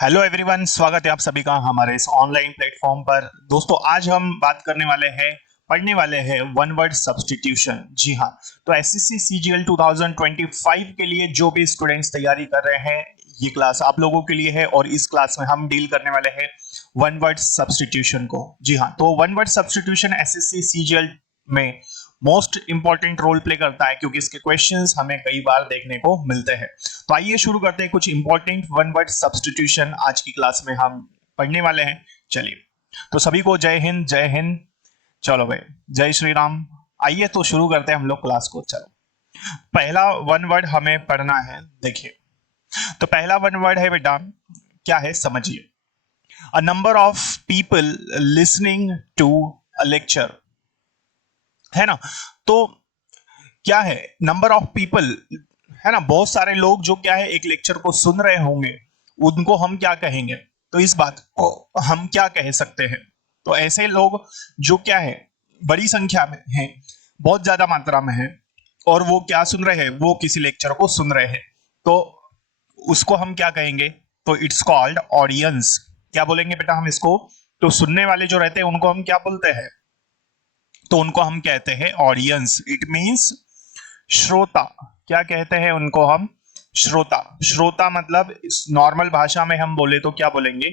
Hello everyone, स्वागत है आप सभी का हमारे इस ऑनलाइन प्लेटफॉर्म पर। दोस्तों, आज हम बात करने वाले हैं, पढ़ने वाले हैं वन वर्ड सब्स्टिट्यूशन। जी हाँ, तो एसएससी सीजीएल 2025 के लिए जो भी स्टूडेंट्स तैयारी कर रहे हैं, ये क्लास आप लोगों के लिए है और इस क्लास में हम डील करने वाले हैं वन वर्ड सब्स्टिट्यूशन को। जी हाँ, तो one word substitution SSC CGL में मोस्ट इंपॉर्टेंट रोल प्ले करता है क्योंकि इसके क्वेश्चंस हमें कई बार देखने को मिलते हैं। तो आइए शुरू करते हैं, कुछ इंपॉर्टेंट वन वर्ड सब्स्टिट्यूशन आज की क्लास में हम पढ़ने वाले हैं। चलिए, तो सभी को जय हिंद, जय हिंद। चलो भाई, जय श्री राम। आइए तो शुरू करते हैं हम लोग क्लास को। चलो, पहला वन वर्ड हमें पढ़ना है। देखिए, तो पहला वन वर्ड है बेटा, क्या है समझिए। A number of people listening to a lecture, है ना। तो क्या है, नंबर ऑफ पीपल, है ना, बहुत सारे लोग जो क्या है एक लेक्चर को सुन रहे होंगे, उनको हम क्या कहेंगे। तो इस बात को हम क्या कह सकते हैं। तो ऐसे लोग जो क्या है बड़ी संख्या में हैं, बहुत ज्यादा मात्रा में है, और वो क्या सुन रहे हैं, वो किसी लेक्चर को सुन रहे हैं, तो उसको हम क्या कहेंगे। तो इट्स कॉल्ड ऑडियंस। क्या बोलेंगे बेटा हम इसको। तो सुनने वाले जो रहते हैं उनको हम क्या बोलते हैं, तो उनको हम कहते हैं ऑडियंस। इट मींस श्रोता। क्या कहते हैं उनको हम, श्रोता। श्रोता मतलब नॉर्मल भाषा में हम बोले तो क्या बोलेंगे,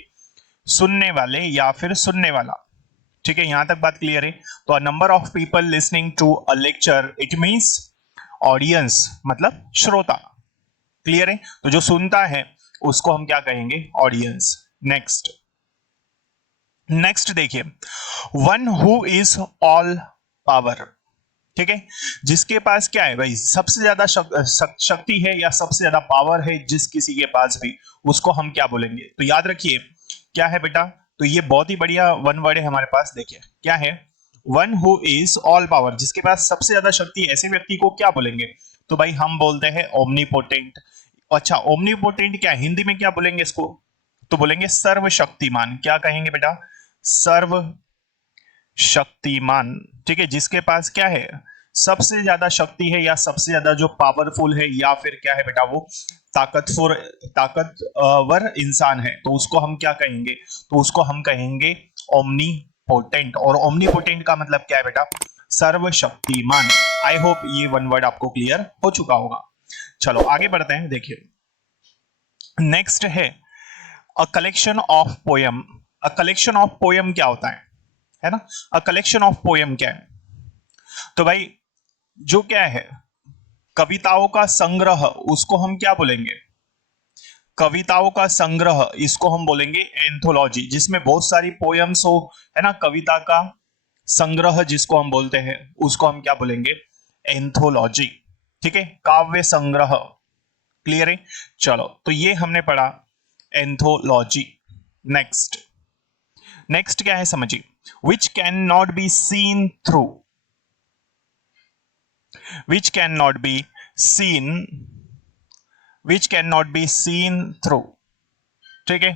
सुनने वाले या फिर सुनने वाला। ठीक है, यहां तक बात क्लियर है। तो a number of people listening to a lecture, it means audience, मतलब श्रोता। क्लियर है, तो जो सुनता है उसको हम क्या कहेंगे, ऑडियंस। नेक्स्ट नेक्स्ट देखिए, one who is all power. ठीक है, जिसके पास क्या है भाई, सबसे ज्यादा शक्ति है या सबसे ज्यादा पावर है, जिस किसी के पास भी, उसको हम क्या बोलेंगे। तो याद रखिए क्या है बेटा, तो ये बहुत ही बढ़िया वन वर्ड है हमारे पास। देखिए क्या है, one who is all power, जिसके पास सबसे ज्यादा शक्ति है, ऐसे व्यक्ति को क्या बोलेंगे। तो भाई हम बोलते हैं ओमनीपोटेंट। अच्छा, ओमनीपोटेंट क्या है, हिंदी में क्या बोलेंगे इसको, तो बोलेंगे सर्वशक्तिमान। क्या कहेंगे बेटा, सर्व शक्तिमान। ठीक है, जिसके पास क्या है सबसे ज्यादा शक्ति है या सबसे ज्यादा जो पावरफुल है, या फिर क्या है बेटा वो ताकतवर इंसान है, तो उसको हम क्या कहेंगे, तो उसको हम कहेंगे ओमनी पोटेंट। और ओमनी पोटेंट का मतलब क्या है बेटा, सर्वशक्तिमान। आई होप ये वन वर्ड आपको क्लियर हो चुका होगा। चलो आगे बढ़ते हैं। देखिए नेक्स्ट है a collection of poem. A collection of poem क्या होता है ना। अ कलेक्शन ऑफ पोयम क्या है, तो भाई जो क्या है कविताओं का संग्रह, उसको हम क्या बोलेंगे, कविताओं का संग्रह, इसको हम बोलेंगे एंथोलॉजी। जिसमें बहुत सारी पोयम्स हो, है ना, कविता का संग्रह जिसको हम बोलते हैं, उसको हम क्या बोलेंगे, एंथोलॉजी। ठीक है, काव्य संग्रह। क्लियर है। चलो, तो ये हमने पढ़ा एंथोलॉजी। नेक्स्ट नेक्स्ट क्या है समझिए, which can not be seen through. which cannot be seen which cannot be seen through। ठीक है,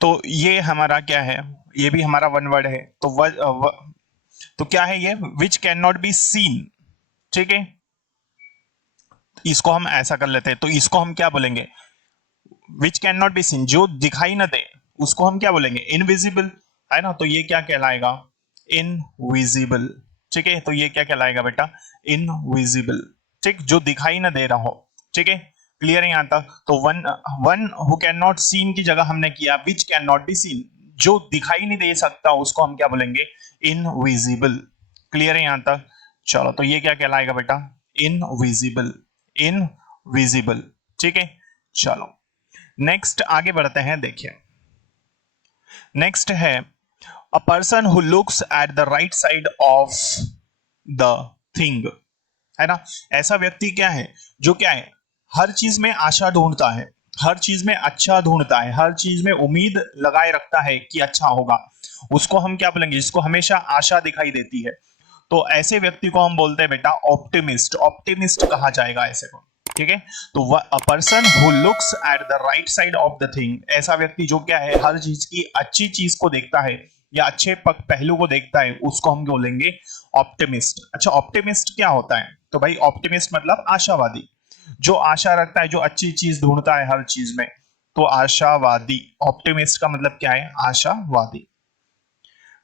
तो ये हमारा क्या है, ये भी हमारा वन वर्ड है। तो तो क्या है ये, which can not be seen. ठीक है, इसको हम ऐसा कर लेते हैं, तो इसको हम क्या बोलेंगे, which can not be seen, जो दिखाई ना दे, उसको हम क्या बोलेंगे, इनविजिबल, है ना। तो ये क्या कहलाएगा, इनविजिबल। ठीक है, तो ये क्या कहलाएगा बेटा, इनविजिबल। ठीक, जो दिखाई ना दे रहा हो। ठीक है, क्लियर है यहां तक। तो one one who can not seen की जगह हमने किया which can not be seen, जो दिखाई नहीं दे सकता उसको हम क्या बोलेंगे, इनविजिबल। क्लियर है यहां तक। चलो, तो ये क्या कहलाएगा बेटा, इनविजिबल, इनविजिबल। ठीक है, चलो नेक्स्ट आगे बढ़ते हैं। देखिए नेक्स्ट है a person who looks at the right side of the thing, है ना। ऐसा व्यक्ति क्या है, जो क्या है हर चीज में आशा ढूंढता है, हर चीज में अच्छा ढूंढता है, हर चीज में उम्मीद लगाए रखता है कि अच्छा होगा, उसको हम क्या बोलेंगे, जिसको हमेशा आशा दिखाई देती है। तो ऐसे व्यक्ति को हम बोलते हैं बेटा ऑप्टिमिस्ट। ऑप्टिमिस्ट कहा जाएगा ऐसे को। ठीक है, तो a person who looks at the right side of the thing, ऐसा व्यक्ति जो क्या है हर चीज की अच्छी चीज को देखता है या अच्छे पहलू को देखता है, उसको हम बोलेंगे ऑप्टिमिस्ट। अच्छा, ऑप्टिमिस्ट क्या होता है, तो भाई ऑप्टिमिस्ट मतलब आशावादी, जो आशा रखता है, जो अच्छी चीज ढूंढता है हर चीज में, तो आशावादी, ऑप्टिमिस्ट का मतलब क्या है? आशावादी।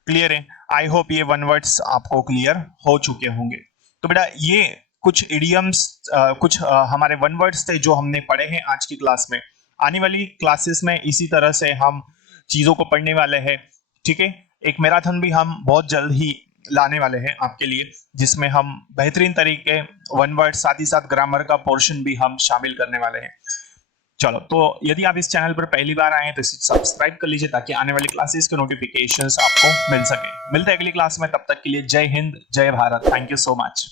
क्लियर है? आई होप ये वन वर्ड्स आपको क्लियर हो चुके होंगे। तो बेटा ये कुछ इडियम्स, कुछ हमारे वन वर्ड्स थे जो हमने पढ़े हैं आज की क्लास में। आने वाली क्लासेस में इसी तरह से हम चीजों को पढ़ने वाले हैं। ठीक है, एक मैराथन भी हम बहुत जल्द ही लाने वाले हैं आपके लिए, जिसमें हम बेहतरीन तरीके वन वर्ड साथ ही साथ ग्रामर का पोर्शन भी हम शामिल करने वाले हैं। चलो, तो यदि आप इस चैनल पर पहली बार आए हैं तो इसे सब्सक्राइब कर लीजिए ताकि आने वाली क्लासेस के नोटिफिकेशंस आपको मिल सके। मिलते हैं अगली क्लास में, तब तक के लिए जय हिंद, जय Bharat. Thank you so much.